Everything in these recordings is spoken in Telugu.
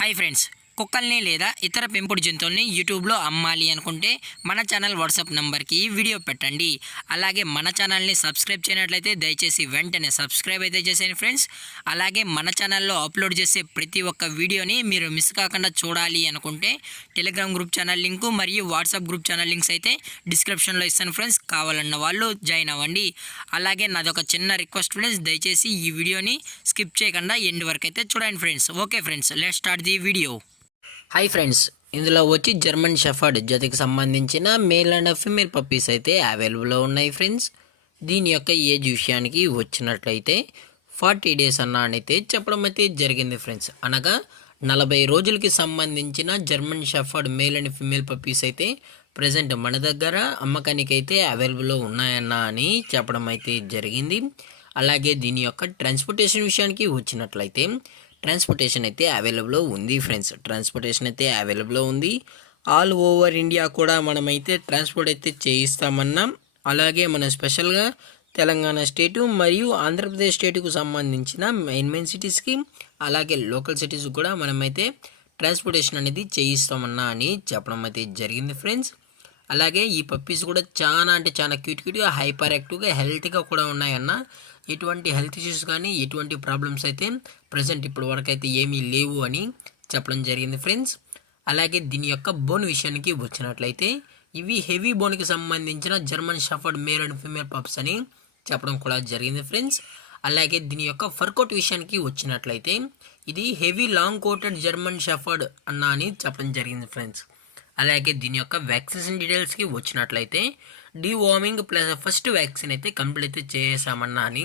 హాయ్ ఫ్రెండ్స్, కుక్కల్ని లేదా ఇతర పెంపుడు జంతువుల్ని యూట్యూబ్లో అమ్మాలి అనుకుంటే మన ఛానల్ వాట్సాప్ నెంబర్కి వీడియో పెట్టండి. అలాగే మన ఛానల్ని సబ్స్క్రైబ్ చేయనట్లయితే దయచేసి వెంటనే సబ్స్క్రైబ్ అయితే చేసేయండి ఫ్రెండ్స్. అలాగే మన ఛానల్లో అప్లోడ్ చేసే ప్రతి ఒక్క వీడియోని మీరు మిస్ కాకుండా చూడాలి అనుకుంటే టెలిగ్రామ్ గ్రూప్ ఛానల్ లింకు మరియు వాట్సాప్ గ్రూప్ ఛానల్ లింక్స్ అయితే డిస్క్రిప్షన్లో ఇస్తాను ఫ్రెండ్స్. కావాలన్న వాళ్ళు జాయిన్ అవ్వండి. అలాగే నాదొక చిన్న రిక్వెస్ట్ ఫ్రెండ్స్, దయచేసి ఈ వీడియోని స్కిప్ చేయకుండా ఎండ్ వరకు అయితే చూడండి friends. Okay friends, let's start the video. Hi friends, ఇందులో వచ్చి జర్మన్ షెఫర్డ్ జతకి సంబంధించిన మేల్ అండ్ ఫీమేల్ పప్పీస్ అయితే అవైలబుల్లో ఉన్నాయి ఫ్రెండ్స్. దీని యొక్క ఏజ్ విషయానికి వచ్చినట్లయితే 40 days అయితే చెప్పడం అయితే జరిగింది ఫ్రెండ్స్. అనగా 40 రోజులకి సంబంధించిన German shepherd male and female puppies అయితే ప్రజెంట్ మన దగ్గర అమ్మకానికి అయితే అవైలబుల్లో ఉన్నాయన్న అని చెప్పడం అయితే జరిగింది. అలాగే దీని యొక్క ట్రాన్స్పోర్టేషన్ విషయానికి వచ్చినట్లయితే ట్రాన్స్పోర్టేషన్ అయితే అవైలబుల్లో ఉంది ఫ్రెండ్స్. ట్రాన్స్పోర్టేషన్ అయితే అవైలబుల్లో ఉంది. ఆల్ ఓవర్ ఇండియా కూడా మనమైతే ట్రాన్స్పోర్ట్ అయితే చేయిస్తామన్నాం. అలాగే మన స్పెషల్గా తెలంగాణ స్టేటు మరియు ఆంధ్రప్రదేశ్ స్టేటుకు సంబంధించిన మెయిన్ సిటీస్కి అలాగే లోకల్ సిటీస్ కూడా మనమైతే ట్రాన్స్పోర్టేషన్ అనేది చేయిస్తామన్నా అని చెప్పడం అయితే జరిగింది ఫ్రెండ్స్. అలాగే ఈ పప్పీస్ కూడా చాలా చాలా క్యూట్గా హైపర్ యాక్టివ్గా హెల్తీగా కూడా ఉన్నాయన్న. ఎటువంటి హెల్త్ ఇష్యూస్ కానీ ఎటువంటి ప్రాబ్లమ్స్ అయితే ప్రజెంట్ ఇప్పటి వరకు అయితే ఏమీ లేవు అని చెప్పడం జరిగింది ఫ్రెండ్స్. అలాగే దీని యొక్క బోన్ విషయానికి వచ్చినట్లయితే ఇవి హెవీ బోన్కి సంబంధించిన German shepherd male and female pups అని చెప్పడం కూడా జరిగింది ఫ్రెండ్స్. అలాగే దీని యొక్క ఫర్కోట్ విషయానికి వచ్చినట్లయితే ఇది heavy long coated German shepherd అన్న అని చెప్పడం జరిగింది ఫ్రెండ్స్. అలాగే దీని యొక్క వ్యాక్సినేషన్ డీటెయిల్స్కి వచ్చినట్లయితే డీవార్మింగ్ ప్లస్ ఫస్ట్ వ్యాక్సిన్ అయితే కంప్లీట్ అయితే చేసామన్నా అని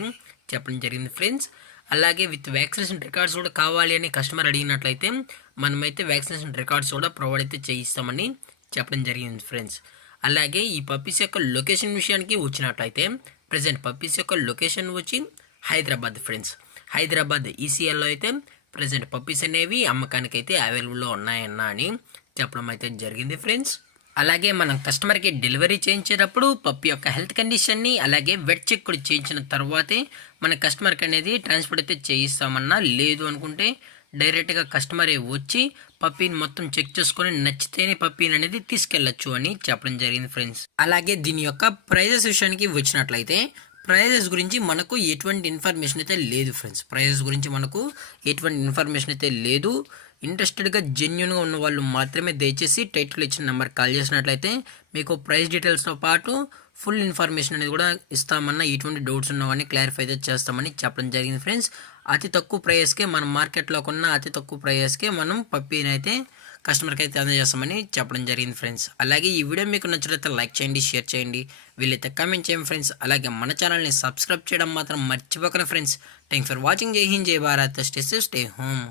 చెప్పడం జరిగింది ఫ్రెండ్స్. అలాగే విత్ వ్యాక్సినేషన్ రికార్డ్స్ కూడా కావాలి అని కస్టమర్ అడిగినట్లయితే మనమైతే వ్యాక్సినేషన్ రికార్డ్స్ కూడా ప్రొవైడ్ అయితే చేయిస్తామని చెప్పడం జరిగింది ఫ్రెండ్స్. అలాగే ఈ పప్పీస్ యొక్క లొకేషన్ విషయానికి వచ్చినట్లయితే ప్రజెంట్ పప్పీస్ యొక్క లొకేషన్ వచ్చి హైదరాబాద్ ఫ్రెండ్స్. హైదరాబాద్ ఈసీఎల్లో అయితే ప్రజెంట్ పప్పీస్ అనేవి అమ్మకానికి అయితే అవైలబుల్లో ఉన్నాయన్న అని చెప్పడం అయితే జరిగింది ఫ్రెండ్స్. అలాగే మనం కస్టమర్కి డెలివరీ చేయించేటప్పుడు పప్పి యొక్క హెల్త్ కండిషన్ని అలాగే వెట్ చెక్ కూడా చేయించిన తర్వాతే మన కస్టమర్కి అనేది ట్రాన్స్పోర్ట్ అయితే చేయిస్తామన్నా. లేదు అనుకుంటే డైరెక్ట్గా కస్టమరే వచ్చి పప్పీని మొత్తం చెక్ చేసుకొని నచ్చితేనే పప్పీని అనేది తీసుకెళ్ళచ్చు అని చెప్పడం జరిగింది ఫ్రెండ్స్. అలాగే దీని యొక్క ప్రైజెస్ విషయానికి వచ్చినట్లయితే ప్రైజెస్ గురించి మనకు ఎటువంటి ఇన్ఫర్మేషన్ అయితే లేదు ఫ్రెండ్స్. ప్రైజెస్ గురించి మనకు ఎటువంటి ఇన్ఫర్మేషన్ అయితే లేదు. ఇంట్రెస్టెడ్గా జెన్యున్గా ఉన్న వాళ్ళు మాత్రమే దయచేసి టైటిల్ ఇచ్చిన నెంబర్ కాల్ చేసినట్లయితే మీకు ప్రైస్ డీటెయిల్స్తో పాటు ఫుల్ ఇన్ఫర్మేషన్ అనేది కూడా ఇస్తామన్నా. ఎటువంటి డౌట్స్ ఉన్నవన్నీ క్లారిఫై అయితే చేస్తామని చెప్పడం జరిగింది ఫ్రెండ్స్. అతి తక్కువ ప్రైస్కే మనం మార్కెట్లో కొన్న అతి తక్కువ ప్రైస్కే మనం పప్పీని అయితే కస్టమర్కి అయితే అందజేస్తామని చెప్పడం జరిగింది ఫ్రెండ్స్. అలాగే ఈ వీడియో మీకు నచ్చినట్లయితే లైక్ చేయండి, షేర్ చేయండి, వీళ్ళైతే కామెంట్ చేయండి ఫ్రెండ్స్. అలాగే మన ఛానల్ని సబ్స్క్రైబ్ చేయడం మాత్రం మర్చిపోకండి ఫ్రెండ్స్. Thanks for watching. జై హింద్, జై Bharat, stay safe, stay home.